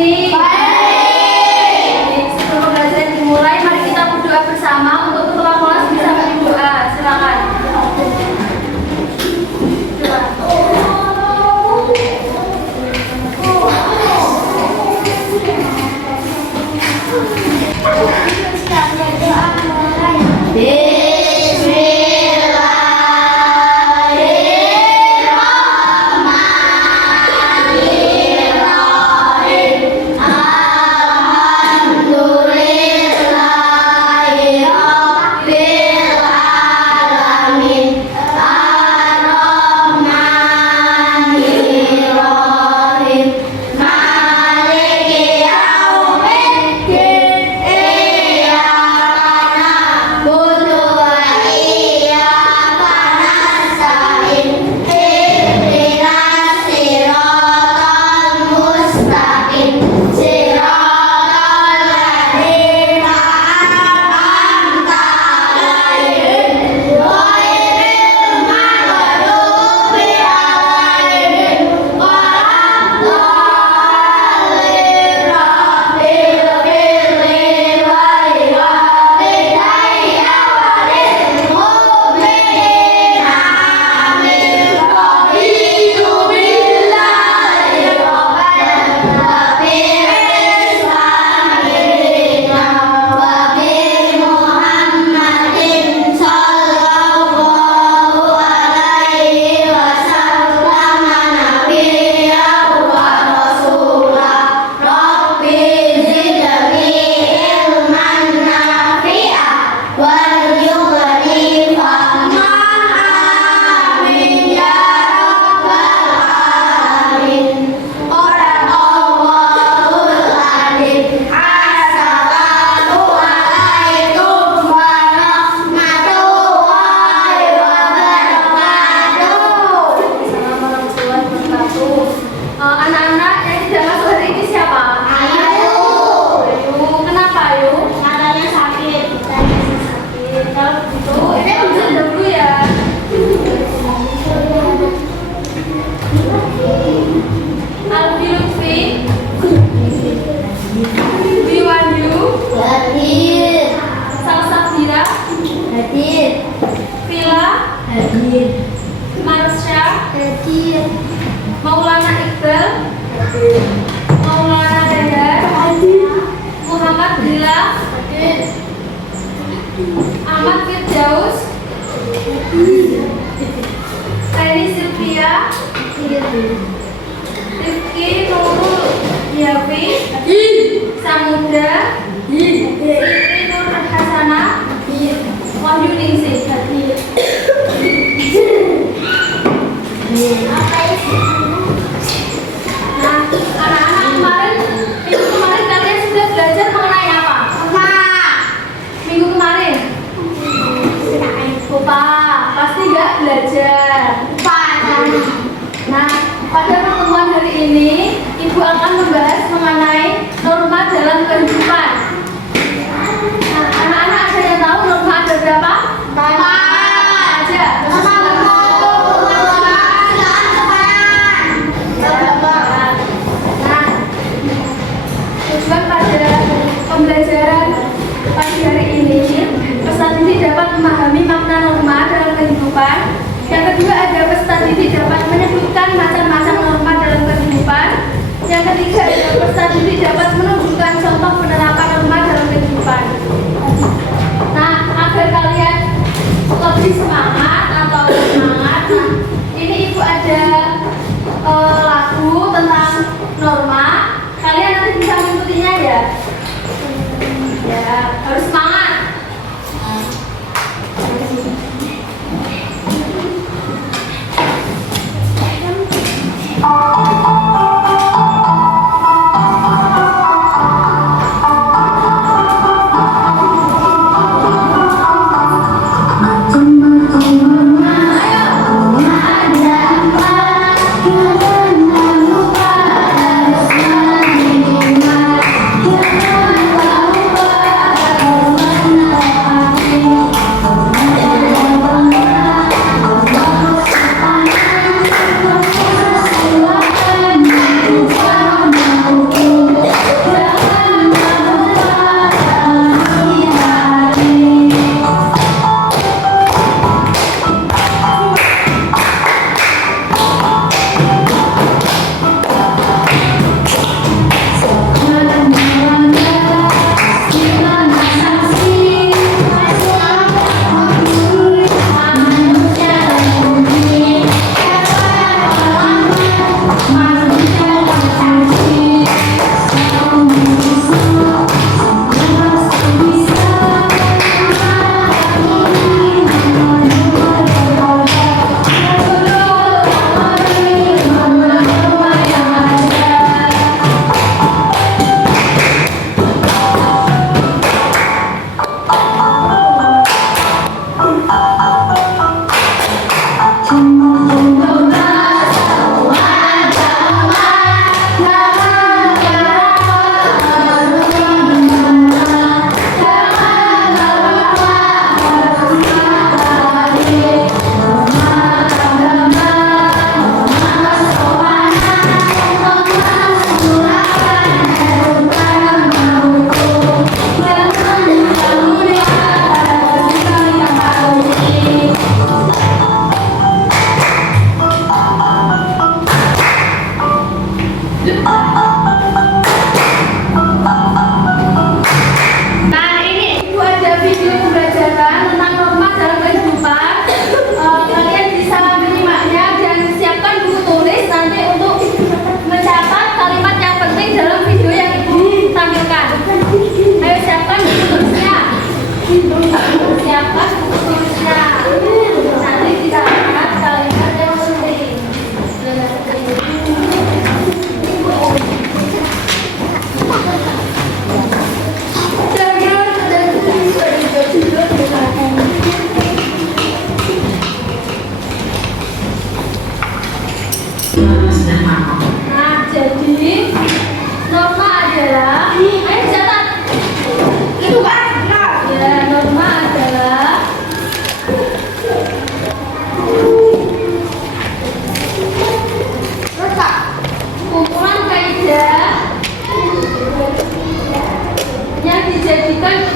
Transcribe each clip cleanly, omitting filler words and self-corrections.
sini? Baik. Sebelum pembelajaran dimulai, mari kita berdoa bersama untuk ketua kelas bisa beri doa. Silakan. Anak-anak yang tidak masuk hari ini siapa? Ayu. Kenapa Ayu? Matanya sakit. Kalau begitu, ini ujian dulu ya. Alfi Lutfi, Biwanyu, hadir. Salsabira, hadir. Vila, hadir. Marsha, hadir. Maulana Iqbal, hadir. Maulana Dayar, hadir. Muhammad Dila, hadir. Ahmad Firdaus, hadir. Ferry Sylvia, hadir. Rifki Nurul Yafi, hadir. Samudra, hadir. Siti Nur Hasanah, hadir. Wahyu Ningsih, hadir. Nah, anak-anak minggu kemarin kalian sudah belajar mengenai apa? Minggu kemarin? Lupa, pasti nggak belajar. Nah, pada pertemuan hari ini, Ibu akan membahas mengenai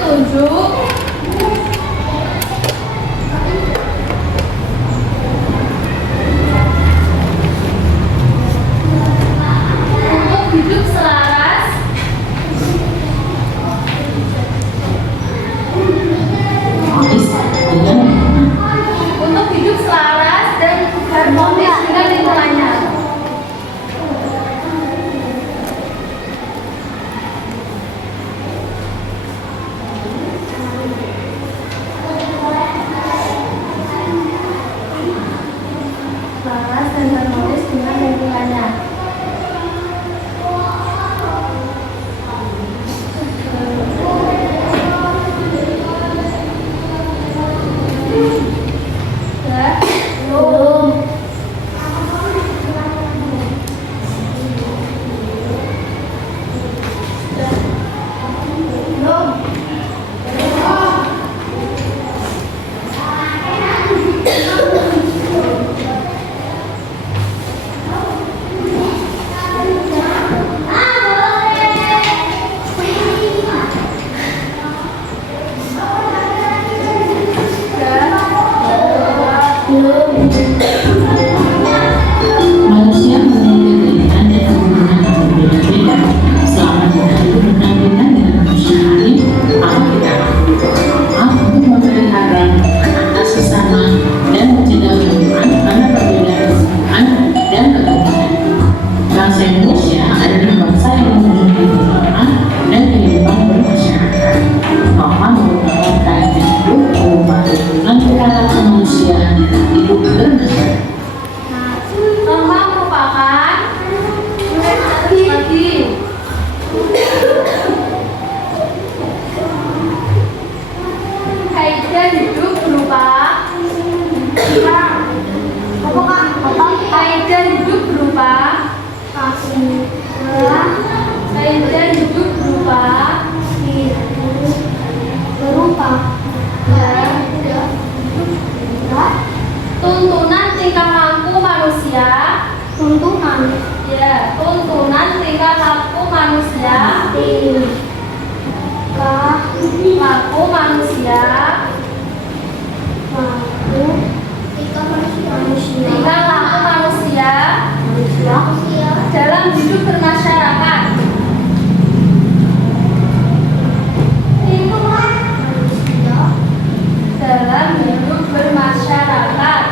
petunjuk. Untuk hidup selaras. Untuk hidup selaras dan harmonis dengan lingkungannya. Selaras dan harmonis dengan lingkungannya. Belum. Manusia memiliki keinginan dan kebutuhan yang berbeda-beda. Selama kita itu berkaitan dengan manusia lain, maka kita akan berdoa untuk memelihara atas sesama dan mencegah perubahan karena perbedaan kebutuhan dan ketuhanan. Bangsa Indonesia adalah bangsa yang memiliki keberagaman dan kehidupan bermasyarakat. Norma merupakan kaitan hidup berupa hubungan antara kemanusiaan dan hidup bermasyarakat. Norma merupakan lagi kaidah hidup berupa kaidah hidup berupa kaidah hidup berupa tuntunan tingkah laku manusia. Tuntunan tingkah laku manusia. Tingkah laku manusia dalam hidup bermasyarakat. Dalam hidup bermasyarakat.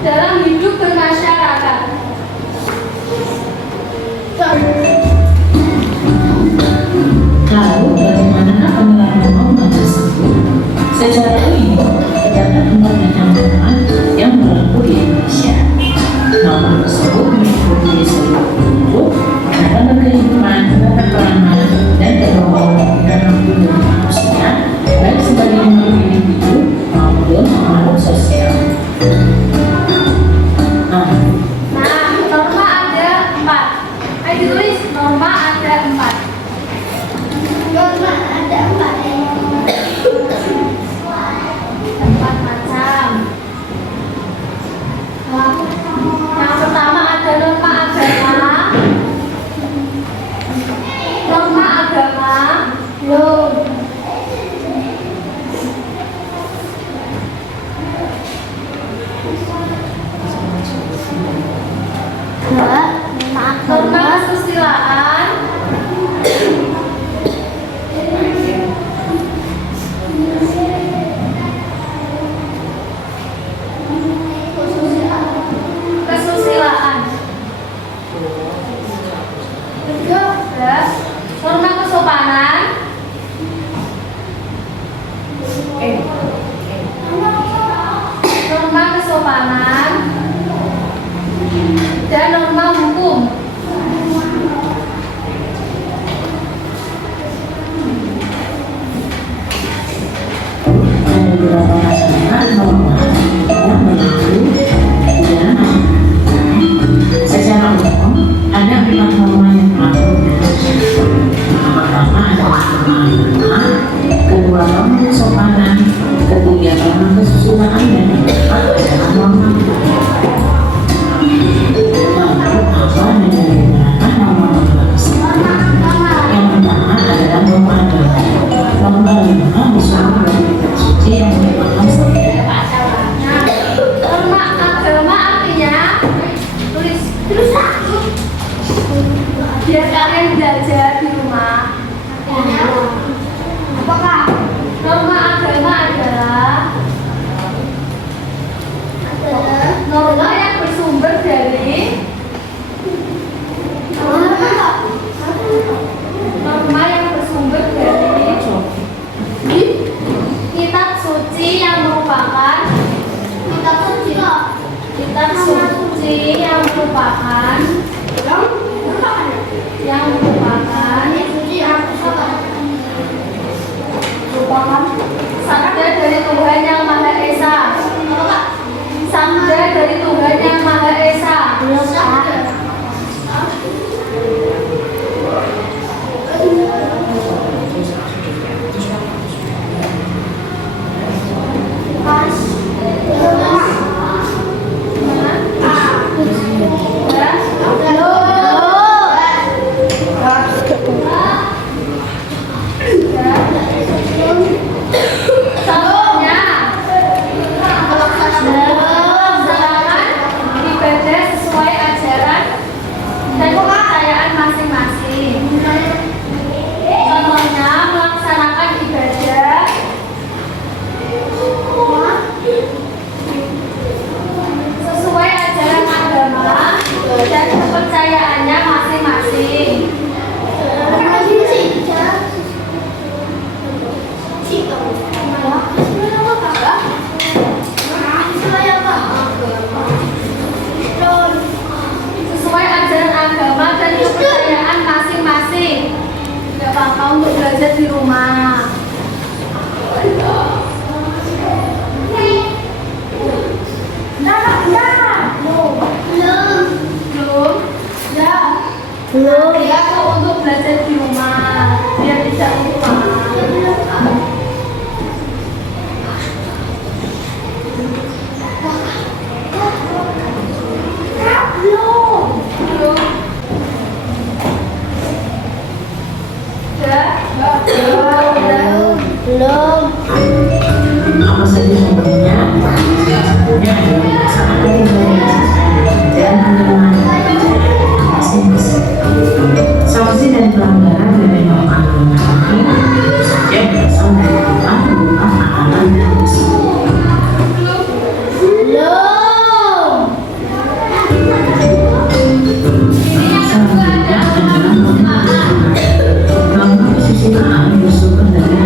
Dalam hidup bermasyarakat. Lalu bagaimana penerapan norma tersebut? Secara umum terdapat 4 macam norma yang berlaku di Indonesia. Norma tersebut mengikuti sebuah petunjuk dalam kehidupan, keterangan, dan kemampuan dari manusia, baik sebagai makhluk individu maupun makhluk sosial. Norma ada 4. Ayo ditulis, norma ada 4. Empat macam. Yang pertama ada norma agama. Norma agama. Norma kesusilaan. Kesusilaan. Norma kesopanan. Norma kesopanan dan norma hukum. Ada beberapa masyarakat norma yang berlaku dan secara umum ada 4 norma yang berlaku di Indonesia. Yang pertama adalah norma agama, kedua norma kesopanan, ketiga norma kesusilaan, dan yang keempat adalah norma hukum. Lalu apa dan bagaimana norma-norma tersebut? Yang pertama biar kalian belajar di rumah. Apakah norma agama adalah norma yang bersumber dari kitab suci yang merupakan sabda dari Tuhan yang Maha Esa. Sabda dari Tuhan yang Maha Esa. Ibadah sesuai ajaran dan kepercayaan masing-masing. Contohnya melaksanakan ibadah sesuai ajaran agama dan kepercayaannya masing-masing. Sesuai ajaran agama dan kepercayaan masing-masing. Gak apa-apa untuk belajar di rumah. Belum. Ya, untuk belajar di rumah biar tidak lupa. Belum. Apa saja sumbernya? Sumbernya adalah sangat penting dan masing-masing. Sanksi dan pelanggaran dari norma agama ini tentu saja berasal dari Tuhan bukan anak-anak manusia. Selanjutnya adalah norma kesusilaan bersumber dari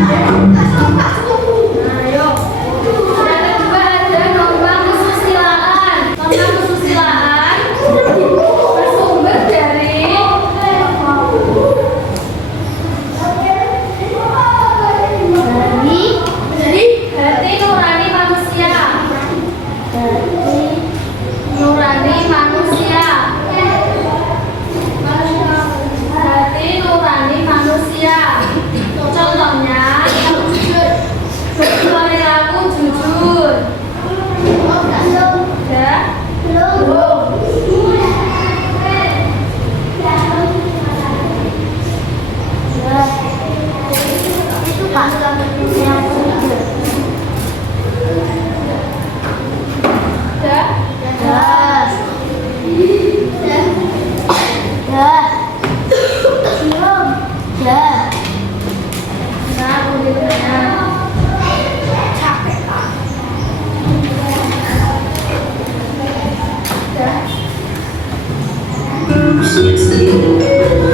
manusia sendiri.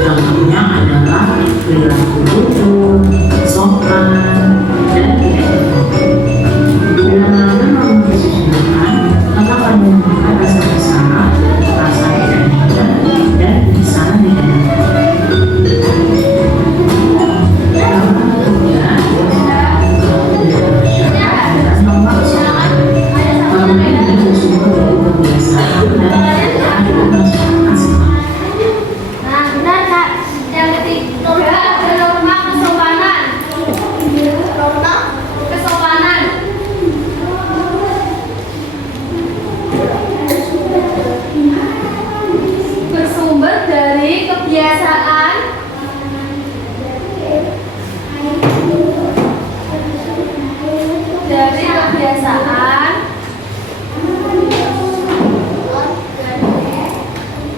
Contohnya adalah perilaku lucu, sopan, dan tidak bila mana norma kesusilaan, maka akan menimbulkan rasa bersalah, rasa tidak nyaman, dan penyesalan di dalam hati. Norma ketiga adalah norma kesusilaan. Norma ini bersumber dari kebiasaan dan kebiasaan masyarakat setempat. Nah, benar Kak. Yang ketiga ada norma kesopanan. Norma kesopanan. Bersumber dari kebiasaan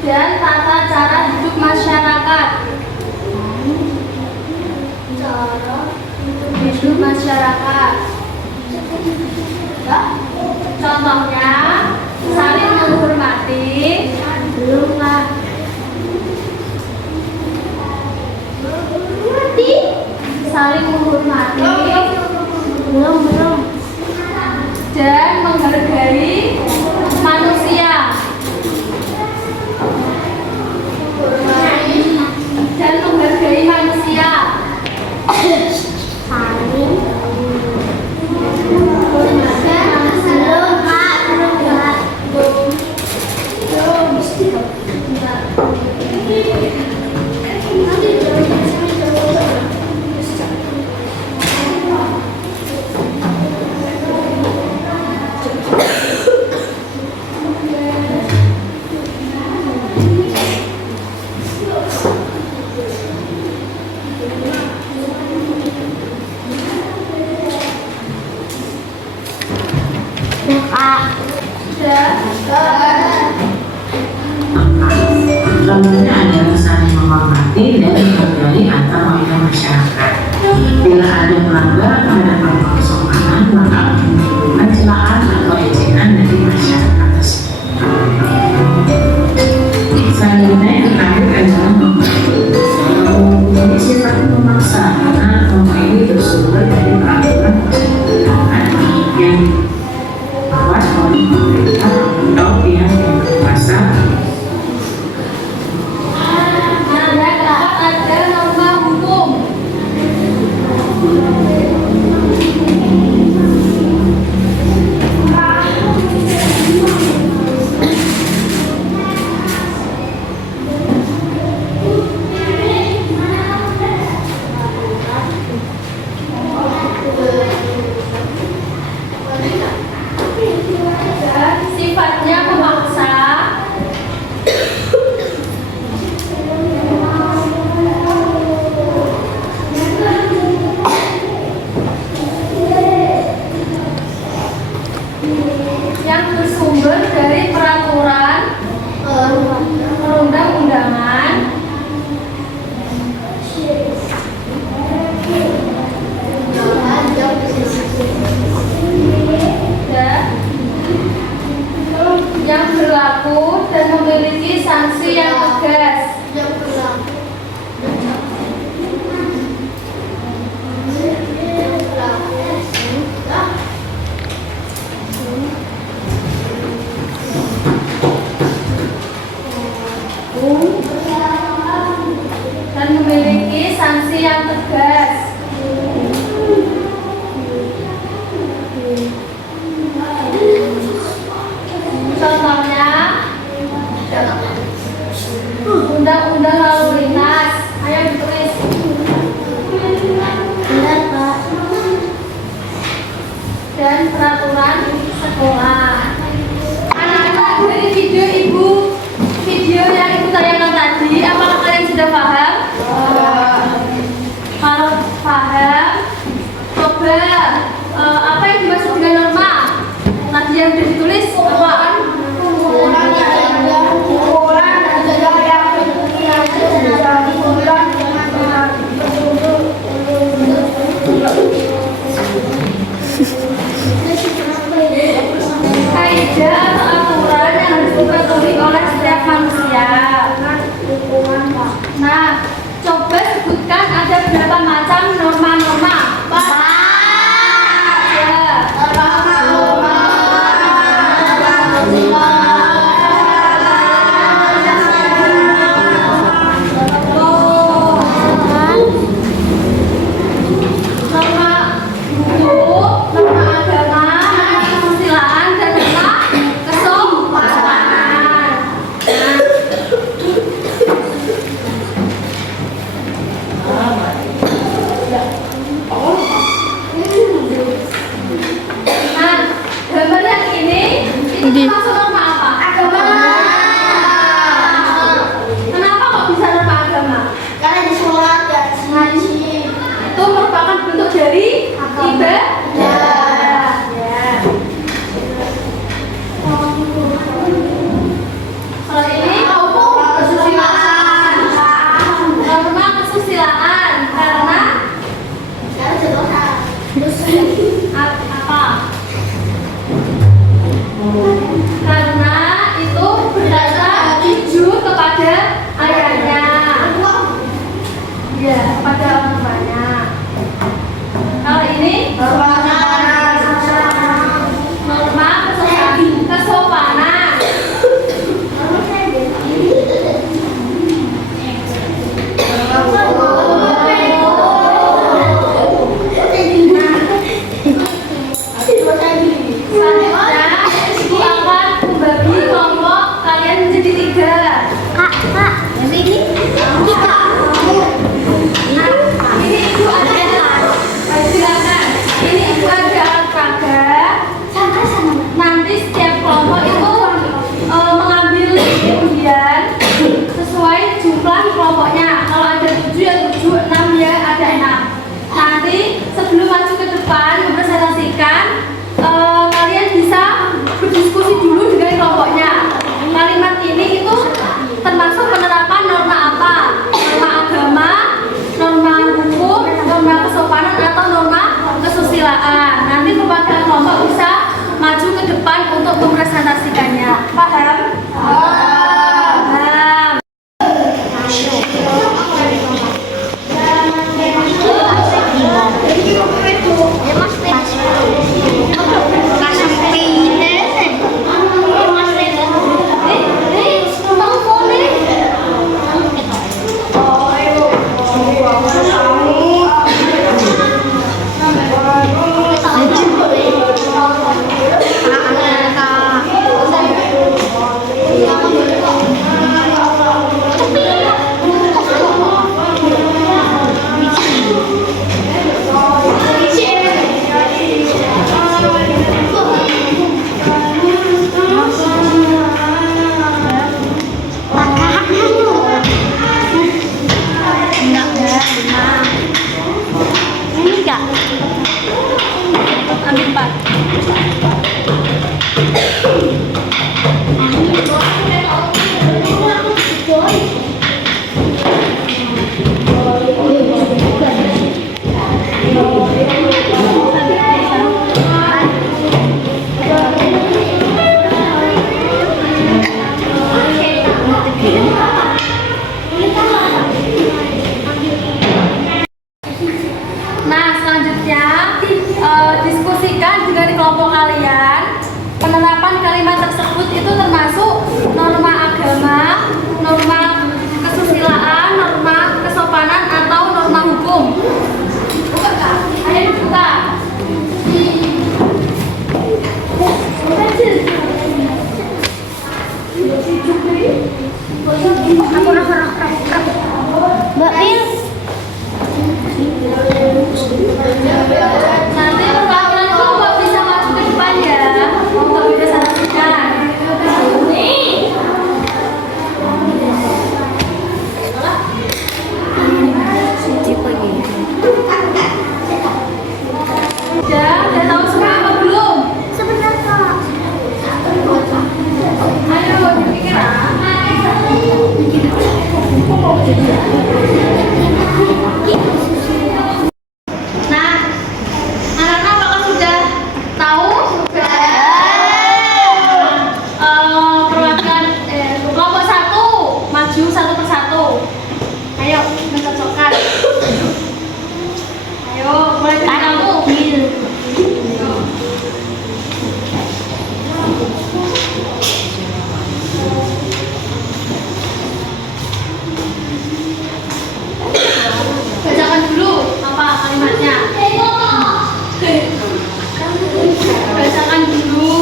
dan tata hidup masyarakat. Contohnya, saling menghormati, belum lah. Saling menghormati, belum. Dan menghargai manusia. Dan menghargai manusia. Saling contohnya adalah saling menghormati dan menghargai antar warga masyarakat. Bila ada pelanggaran terhadap protokol kesopanan, maka akan menimbulkan celaan atau ejekan dari masyarakat tersebut. Selanjutnya yang terakhir adalah mempunyai sifat memaksa, karena norma ini bersumber dari peraturan yang dibuat oleh pemerintah atau pihak yang berkuasa. ada norma hukum. Dan sifatnya memaksa. Yang bersumber dari peraturan perundang-undangan yang berlaku dan memiliki sanksi yang tegas. Dan memiliki sanksi yang tegas. Contohnya, undang-undang lalu lintas. Ayo ditulis. Dan peraturan sekolah. Anak-anak, dari video yang ibu tayangkan tadi, apakah kalian sudah paham? Kalau paham, coba apa yang dimaksud dengan norma? Tadi yang sudah ditulis apaan? Kaidah atau aturan yang harus dipatuhi oleh setiap manusia. Nah, coba sebutkan ada berapa macam norma-norma. Nah, selanjutnya diskusikan juga di kelompok kalian penerapan kalimat tersebut itu termasuk norma agama, norma kesusilaan, norma kesopanan atau norma hukum. Buka Kak? Ayo buka. Mbak Il. Nanti perwakilan kelompok bisa maju ke depan ya untuk dipresentasikan. Udah tahu semua apa belum? Sebentar Kak. Ayo dipikir Nah, anak-anak apakah sudah tahu? Perwakilan kelompok 1 maju satu persatu. Ayo mencocokkan. Ayo mulai dari kamu. Bacakan dulu apa kalimatnya. Bacakan dulu.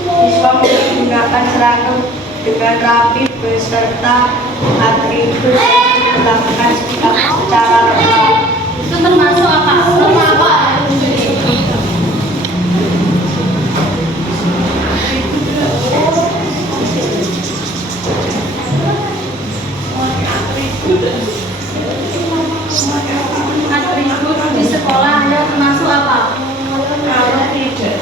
Siswa menggunakan seragam dengan rapi beserta atribut melakukan sikap secara lengkap. Itu termasuk apa? Norma apa? Atribut di sekolah ya termasuk apa? Kalau tidak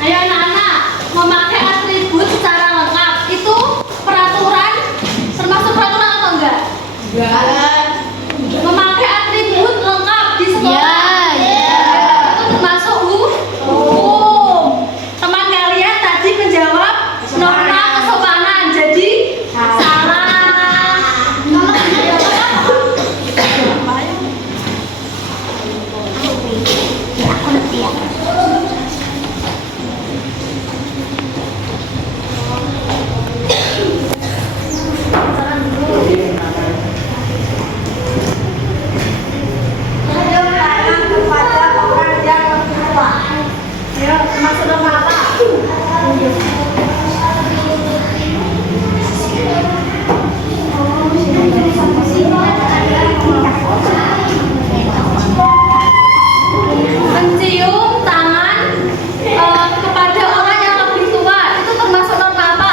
Ayo anak-anak, memakai atribut secara lengkap itu peraturan, termasuk peraturan atau enggak? Memakai atribut lengkap di sekolah. Itu termasuk hukum. Teman kalian tadi menjawab norma kesopanan, jadi salah. kepada orang yang lebih tua. Ayo, termasuk norma apa? Mencium tangan kepada orang yang lebih tua itu termasuk norma apa?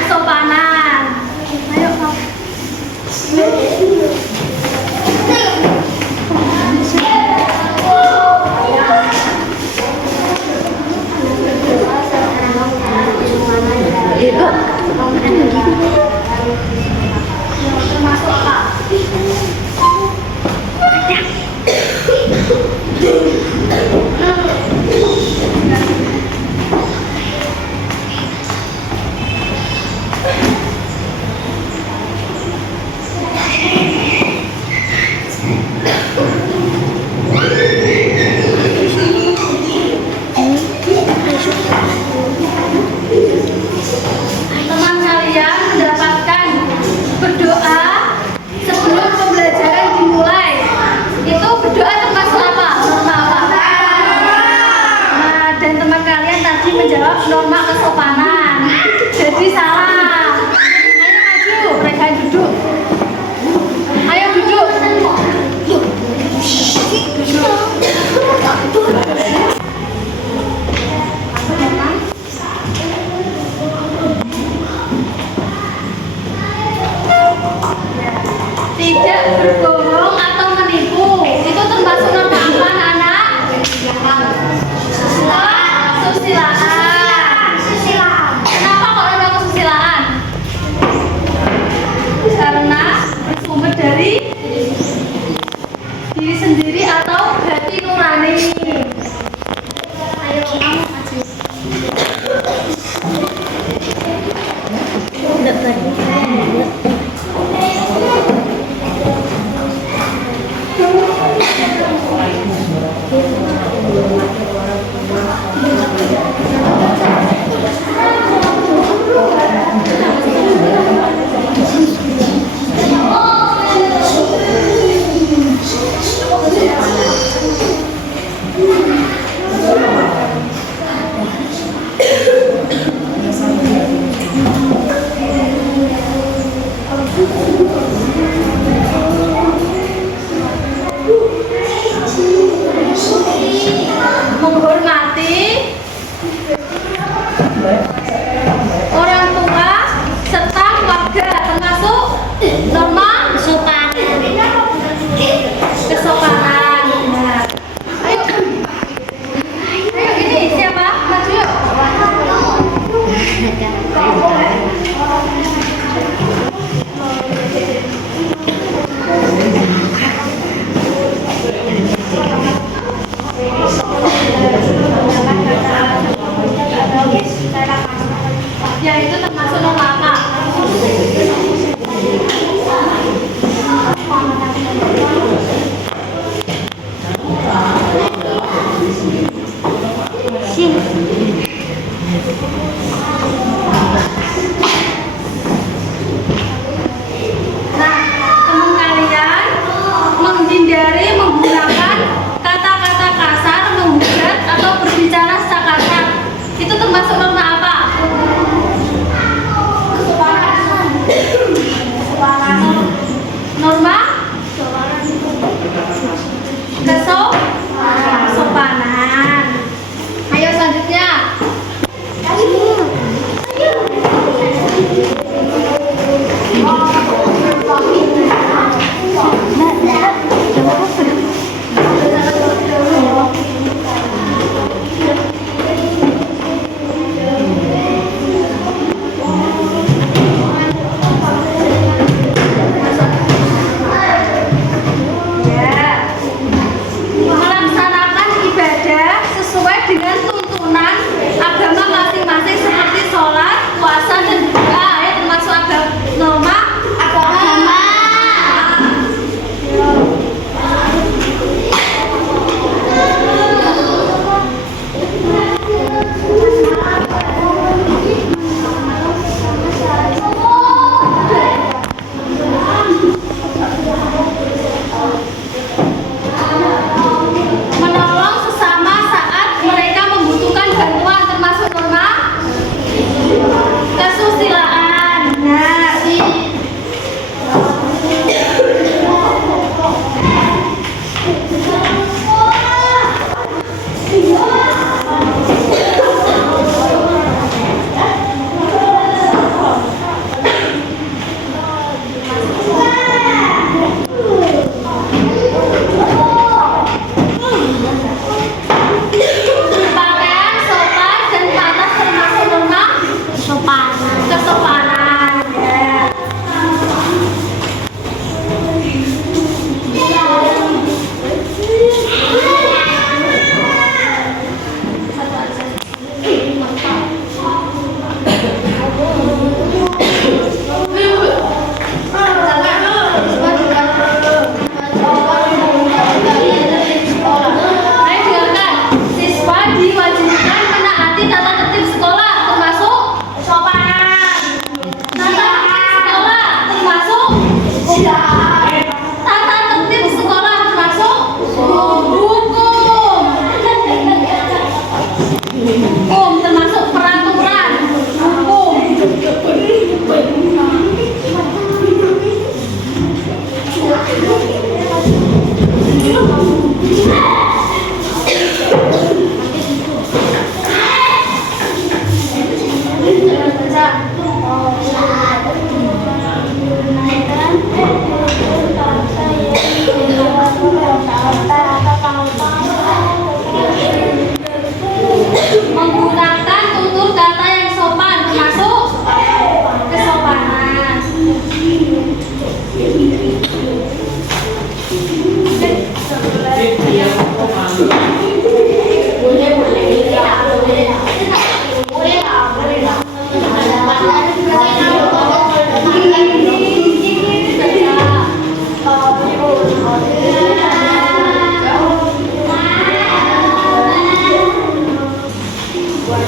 Kesopanan. Ayo kamu. Termasuk apa? menjawab norma kesopanan. Jadi salah. Ayo maju, mereka duduk. Ayo duduk. Tidak berbohong atau menipu. Itu termasuk norma apa, anak-anak? Kesusilaan. Kenapa kok ada kesusilaan? Karena bersumber dari diri sendiri atau hati nurani. Ayo kamu maju. Menghormati orang tua serta keluarga termasuk norma kesopanan. Nah, ayo ini siapa? Maju yuk.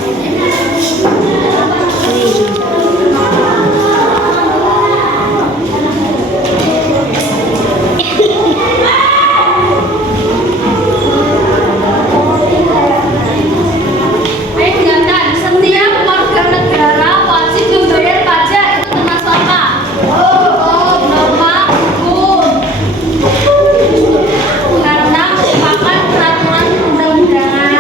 Ayo dengarkan, setiap warga negara wajib membayar pajak itu termasuk apa? Norma hukum. Karena merupakan peraturan undang-undangan.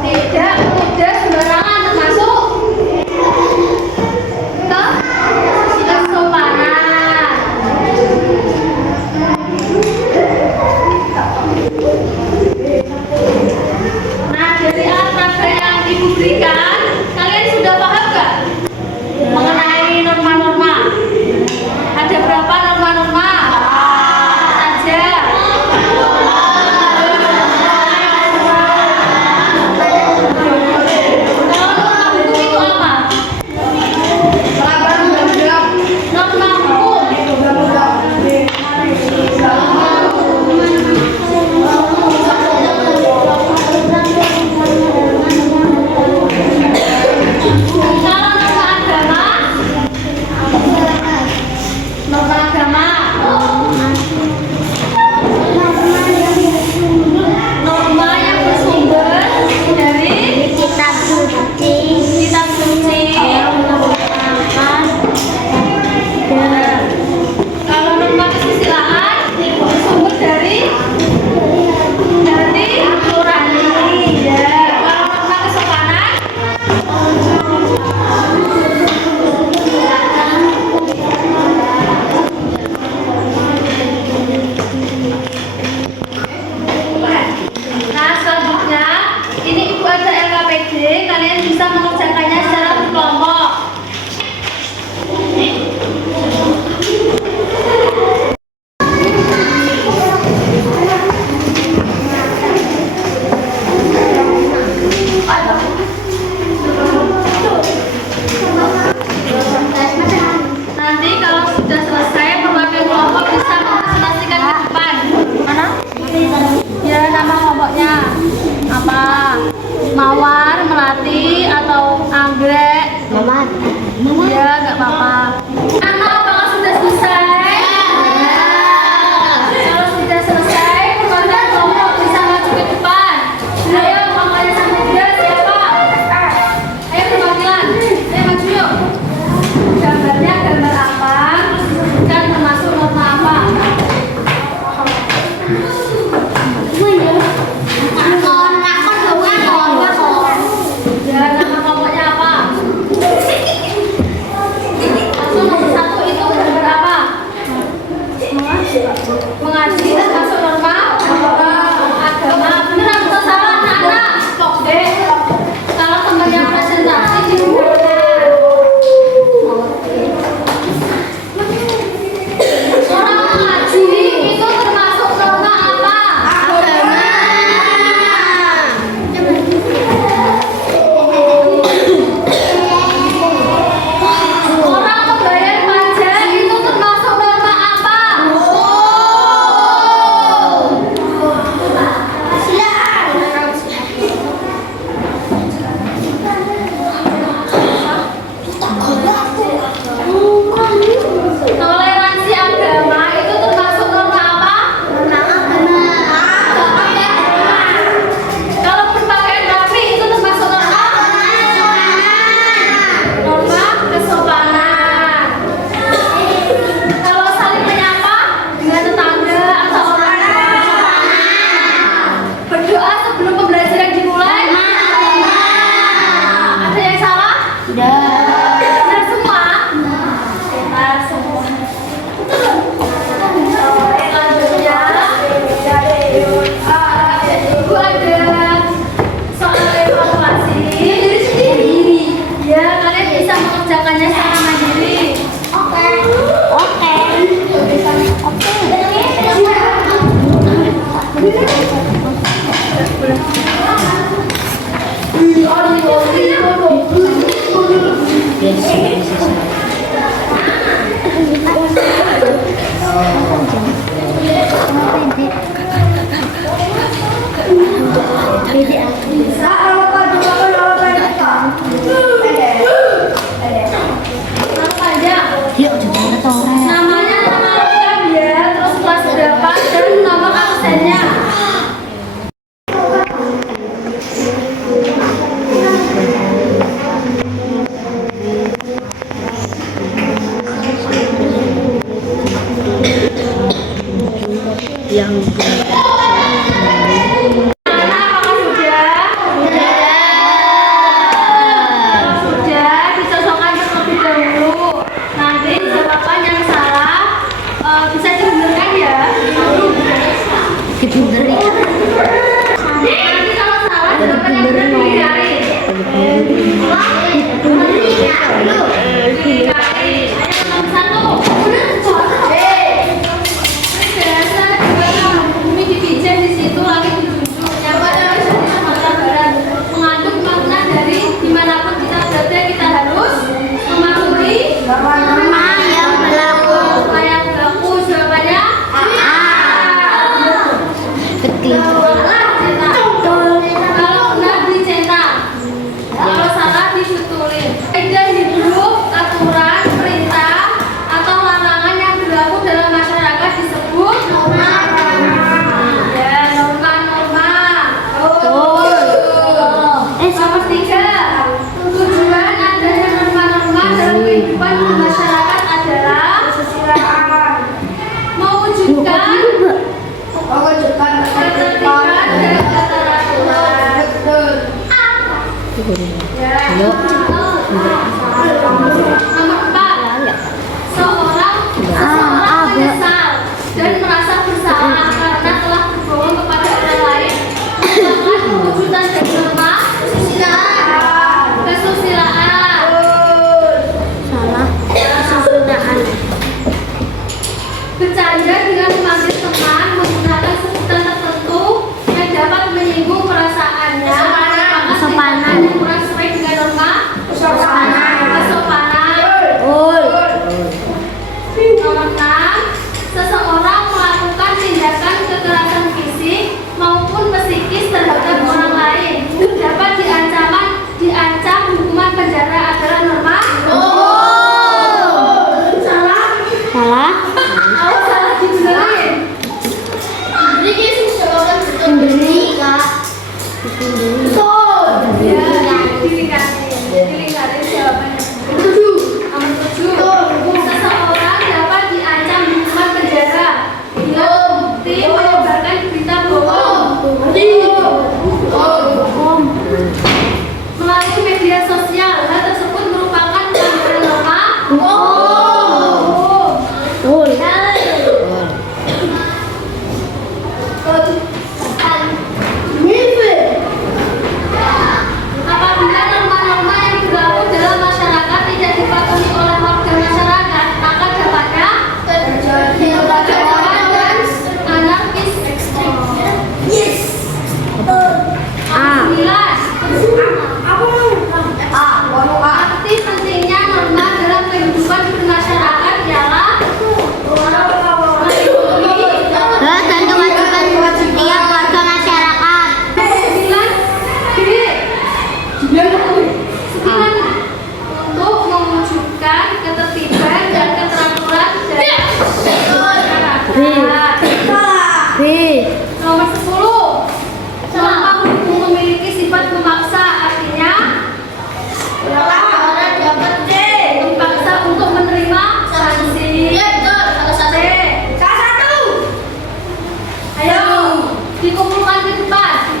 Tidak mudah sembarangan termasuk kesopanan. Nah, dari alat peraga yang Ibu berikan, kalian sudah paham gak mengenai norma-norma? Ada berapa norma-norma? Saja. Norma hukum itu apa? Norma hukum. Kalau norma agama, norma yang bersumber dari Kitab suci. kitab suci. Kalau norma kesusilaan bersumber dari nurani. Ya. Kalau norma kesopanan nah, selanjutnya ini Ibu ada LKPD, kalian bisa mengerjakannya secara berkelompok. Nanti kalau sudah selesai pembagian kelompok bisa mempresentasikan ke depan. Mana? Ya, nama kelompoknya apa? Mawar, melati, atau anggrek? Mama. Ya, nggak apa-apa. Anak, kalau sudah selesai? Kalau sudah selesai pembagian kelompok bisa maju ke depan. Ayo, mamanya sama dia siapa? Ayo pembagian. Ayo maju yuk. Gambarnya gambar apa? Terus disebutkan termasuk norma apa? Ya, nama kelompoknya apa? Langsung nomor 1. Namanya nama lengkap ya, terus kelas berapa dan nomor absennya. Sudah disosokkan terlebih dahulu. Nanti jawaban yang salah bisa dibenarkan ya. Nanti kalau salah jawaban yang benar dicari. Dicari. Ayo nomor satu. Biasa juga bumi dipijak di situ lagi dijunjung. Yang pada bisa di Sumatera Barat mengandung makna dari dimanapun kita berada kita harus memahami Nama yang berlaku. yang berlaku jawabannya kalau benar dicetak, kalau salah disutulin. Kaidah hidup, aturan, perintah atau larangan yang berlaku dalam masyarakat disebut norma. Ya, norma-norma. Nomor 3, tujuan adanya norma-norma dalam kehidupan masyarakat adalah mewujudkan ketertiban dan keteraturan. Ya. Nomor 4, seseorang menyesal dan merasa bersalah karena telah berbohong kepada orang lain. Merupakan perwujudan dari norma kesusilaan. Bercanda dengan memanggil teman menggunakan sebutan tertentu yang dapat menyinggung perasaannya. Kesopanan. Yang kurang sesuai dengan norma kesopanan. Nomor 6, seseorang melakukan tindakan kekerasan fisik maupun psikis terhadap orang lain dapat diancam hukuman penjara adalah norma. Salah. Awas salah dibenerin. Ya, dilingkarin jawabannya. Nomor 7, seseorang dapat diancam hukuman penjara bila terbukti menyebarkan berita bohong melalui media sosial. Hal tersebut merupakan pelanggaran norma. Apabila norma-norma yang berlaku dalam masyarakat tidak dipatuhi oleh warga masyarakat, maka dapatnya kekacauan dan anarkis ekstrim. Arti pentingnya norma dalam kehidupan bermasyarakat ialah Dan kewajiban setiap warga masyarakat. 9 untuk mewujudkan ketertiban dan keteraturan dalam masyarakat. Nomor 10, norma hukum memiliki sifat memaksa, artinya dipaksa untuk menerima sanksi. Ayo dikumpulkan ke depan.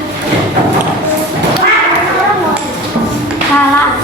Salah.